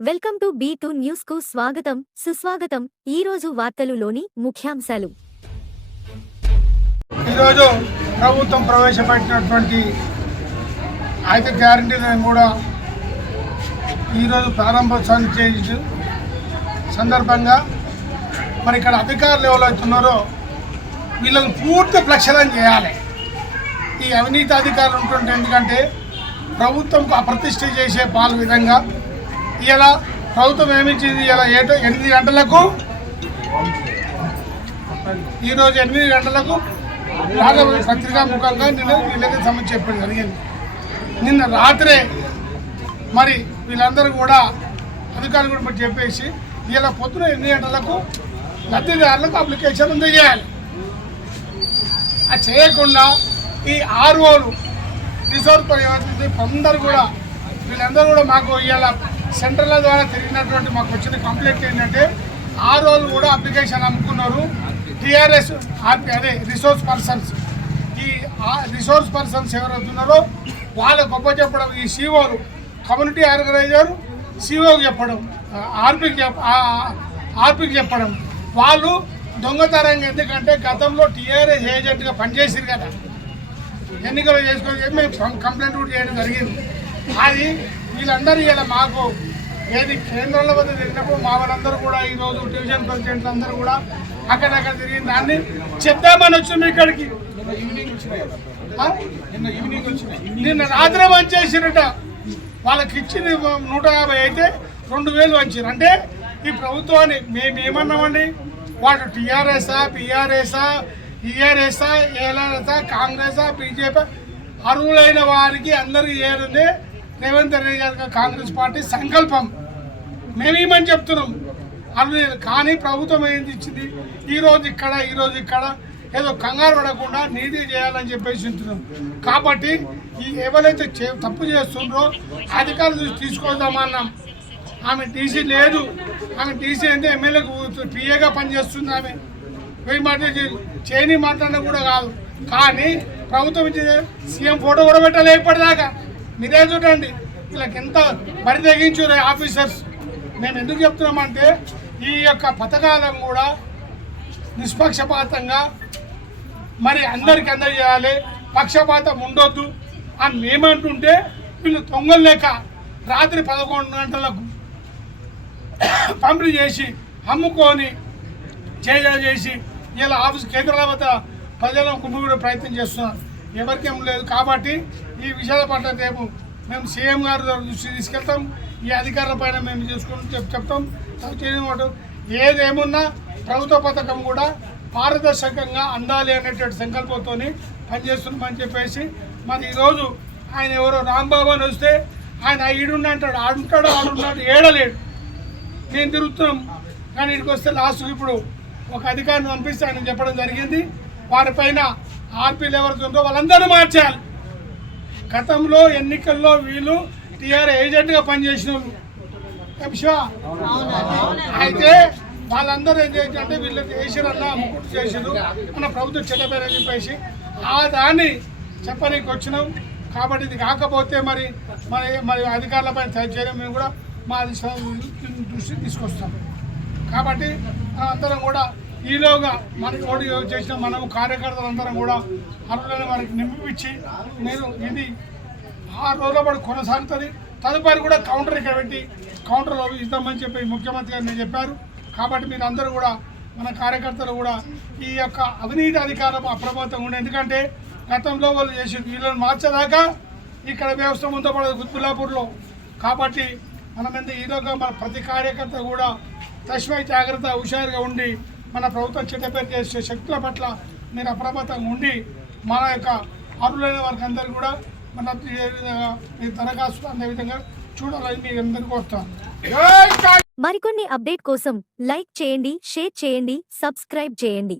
Welcome to B two న్యూస్కు స్వాగతం సుస్వాగతం ఈ రోజు వార్తలులోని ముఖ్యాంశాలు. ఈరోజు ప్రభుత్వం ప్రవేశపెట్టినటువంటి ఐదు గ్యారంటీలను కూడా ఈరోజు ప్రారంభోత్సవాన్ని చేసి సందర్భంగా మరి ఇక్కడ అధికారులు ఎవరైతున్నారో వీళ్ళని పూర్తి ప్రక్షాళన చేయాలి. ఈ అవినీతి అధికారులు ఉంటుంటే ఎందుకంటే ప్రభుత్వంకు అప్రతిష్ట చేసే పాల విధంగా ఇలా ప్రభుత్వం ఏమిచ్చింది ఇలా ఏటో ఎనిమిది గంటలకు. ఈరోజు ఎనిమిది గంటలకు రాజ పత్రికా ముఖంగా నిన్న వీళ్ళకి సంబంధించి చెప్పడం జరిగింది. నిన్న రాత్రే మరి వీళ్ళందరూ కూడా అధికారులు కూడా మరి చెప్పేసి ఇలా పొద్దున ఎనిమిది గంటలకు లబ్ధిదారులకు అప్లికేషన్ అందజేయాలి అది చేయకుండా ఈ ఆర్ఓలు రిసోర్స్ పరివర్తించి అందరూ కూడా వీళ్ళందరూ కూడా మాకు ఇలా సెంటర్ల ద్వారా తిరిగినటువంటి మాకు వచ్చిన కంప్లైంట్ ఏంటంటే ఆర్ఓలు కూడా అప్లికేషన్ అమ్ముకున్నారు. టీఆర్ఎస్ ఆర్పి అదే రిసోర్స్ పర్సన్స్ ఈ రిసోర్స్ పర్సన్స్ ఎవరవుతున్నారో వాళ్ళ గొప్ప చెప్పడం ఈ సిఓలు కమ్యూనిటీ ఆర్గనైజర్ సిఓకి చెప్పడం ఆర్పికి ఆర్పికి చెప్పడం. వాళ్ళు దొంగతనం ఎందుకంటే గతంలో టీఆర్ఎస్ ఏజెంట్గా పనిచేసింది కదా. ఎన్నికలు చేసుకొని మేము కంప్లైంట్ కూడా చేయడం జరిగింది. అది వీళ్ళందరూ ఇలా మాకు ఏది కేంద్రంలో వద్ద తిరిగినప్పుడు మా వాళ్ళందరూ కూడా ఈరోజు డివిజన్ ప్రెసిడెంట్లు అందరూ కూడా అక్కడక్కడ తిరిగిన దాన్ని చెప్దామని వచ్చాము ఇక్కడికి. ఆ? నిన్న రాత్రే వంచేసిరట. వాళ్ళకి ఇచ్చింది నూట యాభై అయితే రెండు వేలు వంచారు అంటే ఈ ప్రభుత్వాన్ని మేము ఏమన్నామండి? వాడు టీఆర్ఎస్ఆ పిఆర్ఎస్ఆ ఈఆర్ఎస్ఆ కాంగ్రెసా బీజేపీ అర్హులైన వారికి అందరికీ ఏరుంది రేవంత్ రెడ్డి గారి కాంగ్రెస్ పార్టీ సంకల్పం. మేమేమని చెప్తున్నాం? అందులో కానీ ప్రభుత్వం ఏంది ఇచ్చింది? ఈరోజు ఇక్కడ ఈ రోజు ఇక్కడ ఏదో కంగారు పడకుండా నీతి చేయాలని చెప్పేసి ఉంటున్నాం కాబట్టి ఈ ఎవరైతే చే- తప్పు చేస్తుండ్రో అధికారులు దృష్టి తీసుకొద్దామన్నాం ఆమె టీసీ లేదు. ఆమె టీసీ అంటే ఎమ్మెల్యేకు పిఏగా పనిచేస్తుంది ఆమె. వెయ్యి మాట్లాడి చేయని మాట్లాడడం కూడా కాదు. కానీ ప్రభుత్వం ఇచ్చింది సీఎం ఫోటో కూడా పెట్టాలి ఇప్పటిదాకా. మీరే చూడండి. వీళ్ళకి ఎంత బరి తెగించారు ఆఫీసర్స్? మేము ఎందుకు చెప్తున్నామంటే ఈ యొక్క పథకాలను కూడా నిష్పక్షపాతంగా మరి అందరికి అందజేయాలి. పక్షపాతం ఉండొద్దు అని మేమంటుంటే వీళ్ళు తొంగలు లేక రాత్రి పదకొండు గంటలకు పంపిణీ చేసి అమ్ముకొని చేసి ఇలా ఆఫీస్ కేంద్రాల వద్ద ప్రజలను కుమ్ముకునే ప్రయత్నం చేస్తున్నారు. ఎవరికేం లేదు. కాబట్టి ఈ విషయాల పట్ల రేపు మేము సీఎం గారి దృష్టి తీసుకెళ్తాం. ఈ అధికారుల పైన మేము చూసుకుని చెప్ చెప్తాం. చేయడం ఏదేమున్నా ప్రభుత్వ పథకం కూడా పారదర్శకంగా అందాలి అనేటువంటి సంకల్పంతో పనిచేస్తున్నామని చెప్పేసి మరి ఈరోజు ఆయన ఎవరో రాంబాబు అని వస్తే ఆయన ఈడున్నా అంటాడు. ఆడుంటాడు ఆడున్నాడు ఏడలేడు. నేను తిరుగుతున్నాం. కానీ ఇక్కడికి వస్తే లాస్ట్ ఇప్పుడు ఒక అధికారిని పంపిస్తే ఆయన చెప్పడం జరిగింది. వారిపైన ఆర్పీలు ఎవరికి ఉందో వాళ్ళందరూ మార్చాలి. గతంలో ఎన్నికల్లో వీళ్ళు టీఆర్ ఏజెంట్గా పనిచేసిన అయితే వాళ్ళందరూ ఏం చేయాలంటే వీళ్ళు చేసిరల్లా ముక్కుడు చేసారు మన ప్రభుత్వం చెల్లబేరని చెప్పేసి ఆ దాన్ని చెప్పనీకి వచ్చినాం. కాబట్టి ఇది కాకపోతే మరి మరి మరి అధికారులపై చేయడం మేము కూడా మా దృష్టి దృష్టికి తీసుకొస్తాం. కాబట్టి అందరం కూడా ఈలోగా మనకి ఓడి చేసిన మనము కార్యకర్తలు అందరం కూడా అర్హులైన వారికి నింపిచ్చి నేను ఇది ఆ రోజుల పాటు కొనసాగుతుంది. తదుపరి కూడా కౌంటర్ ఇక్కడ పెట్టి కౌంటర్లో ఇద్దామని చెప్పి ముఖ్యమంత్రి గారు నేను చెప్పారు. కాబట్టి మీరు అందరూ కూడా మన కార్యకర్తలు కూడా ఈ యొక్క అవినీతి అధికారం అప్రమత్తంగా ఉండే. ఎందుకంటే గతంలో వాళ్ళు చేసి వీళ్ళని మార్చేదాకా ఇక్కడ వ్యవస్థ ముందు పడదు గుత్బులాపూర్లో కాబట్టి మనం ఎంత మన ప్రతి కార్యకర్త కూడా తస్మై జాగ్రత్త హుషారుగా ఉండి మన ప్రభుత్వం చెడ్డపేరు చేసే శక్తుల పట్ల మీరు అప్రమత్తంగా ఉండి మన యొక్క అర్హులైన వారికి అందరికీ కూడా మన ఏ విధంగా మీ దరఖాస్తు అనే విధంగా చూడాలని మీ అందరికీ వస్తాను మరికొన్ని అప్డేట్ కోసం లైక్ చేయండి షేర్ చేయండి సబ్స్క్రైబ్ చేయండి.